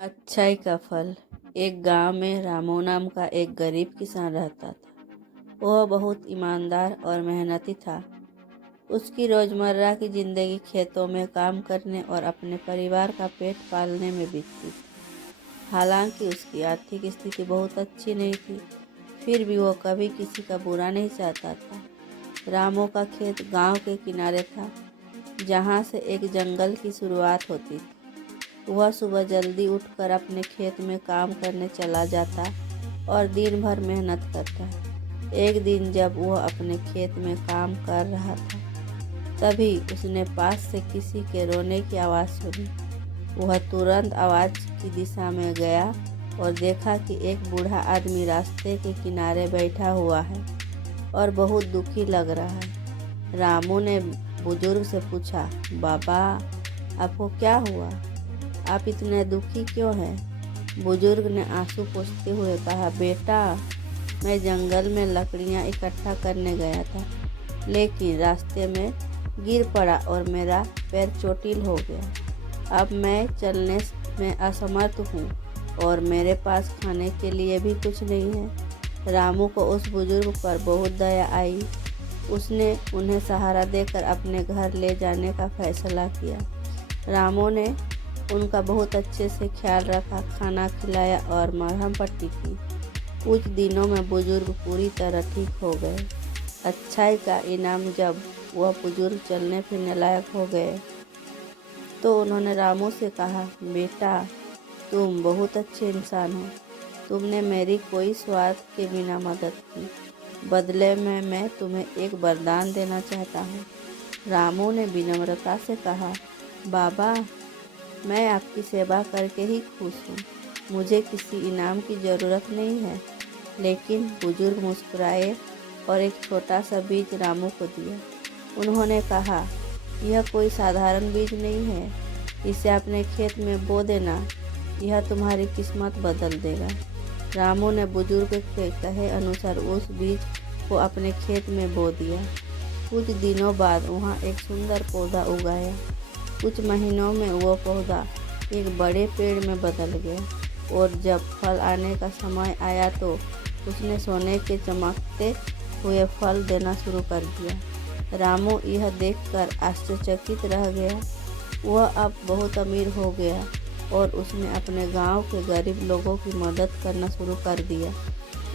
अच्छाई का फल। एक गांव में रामू नाम का एक गरीब किसान रहता था। वह बहुत ईमानदार और मेहनती था। उसकी रोजमर्रा की जिंदगी खेतों में काम करने और अपने परिवार का पेट पालने में बीतती थी। हालांकि उसकी आर्थिक स्थिति बहुत अच्छी नहीं थी, फिर भी वह कभी किसी का बुरा नहीं चाहता था। रामू का खेत गांव के किनारे था, जहां से एक जंगल की शुरुआत होती थी। वह सुबह जल्दी उठकर अपने खेत में काम करने चला जाता और दिन भर मेहनत करता। एक दिन जब वह अपने खेत में काम कर रहा था, तभी उसने पास से किसी के रोने की आवाज़ सुनी। वह तुरंत आवाज़ की दिशा में गया और देखा कि एक बूढ़ा आदमी रास्ते के किनारे बैठा हुआ है और बहुत दुखी लग रहा है। रामू ने बुजुर्ग से पूछा, बाबा, आपको क्या हुआ? आप इतने दुखी क्यों हैं? बुजुर्ग ने आंसू पोंछते हुए कहा, बेटा, मैं जंगल में लकड़ियां इकट्ठा करने गया था, लेकिन रास्ते में गिर पड़ा और मेरा पैर चोटिल हो गया। अब मैं चलने में असमर्थ हूँ और मेरे पास खाने के लिए भी कुछ नहीं है। रामू को उस बुजुर्ग पर बहुत दया आई। उसने उन्हें सहारा देकर अपने घर ले जाने का फैसला किया। रामू ने उनका बहुत अच्छे से ख्याल रखा, खाना खिलाया और मरहम पट्टी की। कुछ दिनों में बुजुर्ग पूरी तरह ठीक हो गए। अच्छाई का इनाम जब वह बुजुर्ग चलने फिरने लायक हो गए, तो उन्होंने रामू से कहा, बेटा, तुम बहुत अच्छे इंसान हो। तुमने मेरी कोई स्वार्थ के बिना मदद की। बदले में मैं तुम्हें एक वरदान देना चाहता हूँ। रामू ने विनम्रता से कहा, बाबा, मैं आपकी सेवा करके ही खुश हूँ। मुझे किसी इनाम की ज़रूरत नहीं है। लेकिन बुजुर्ग मुस्कुराए और एक छोटा सा बीज रामू को दिया। उन्होंने कहा, यह कोई साधारण बीज नहीं है, इसे अपने खेत में बो देना। यह तुम्हारी किस्मत बदल देगा। रामू ने बुजुर्ग के कहे अनुसार उस बीज को अपने खेत में बो दिया। कुछ दिनों बाद वहाँ एक सुंदर पौधा उगाया। कुछ महीनों में वो पौधा एक बड़े पेड़ में बदल गया और जब फल आने का समय आया तो उसने सोने के चमकते हुए फल देना शुरू कर दिया। रामू यह देखकर आश्चर्यचकित रह गया। वह अब बहुत अमीर हो गया और उसने अपने गांव के गरीब लोगों की मदद करना शुरू कर दिया।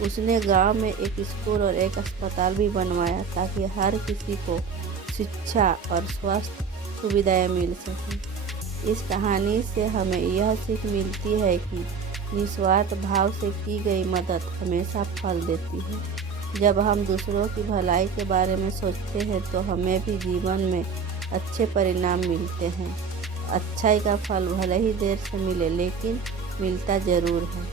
उसने गांव में एक स्कूल और एक अस्पताल भी बनवाया ताकि हर किसी को शिक्षा और स्वास्थ्य सुविधाएं मिल सकें। इस कहानी से हमें यह सीख मिलती है कि निस्वार्थ भाव से की गई मदद हमेशा फल देती है। जब हम दूसरों की भलाई के बारे में सोचते हैं तो हमें भी जीवन में अच्छे परिणाम मिलते हैं। अच्छाई का फल भले ही देर से मिले, लेकिन मिलता ज़रूर है।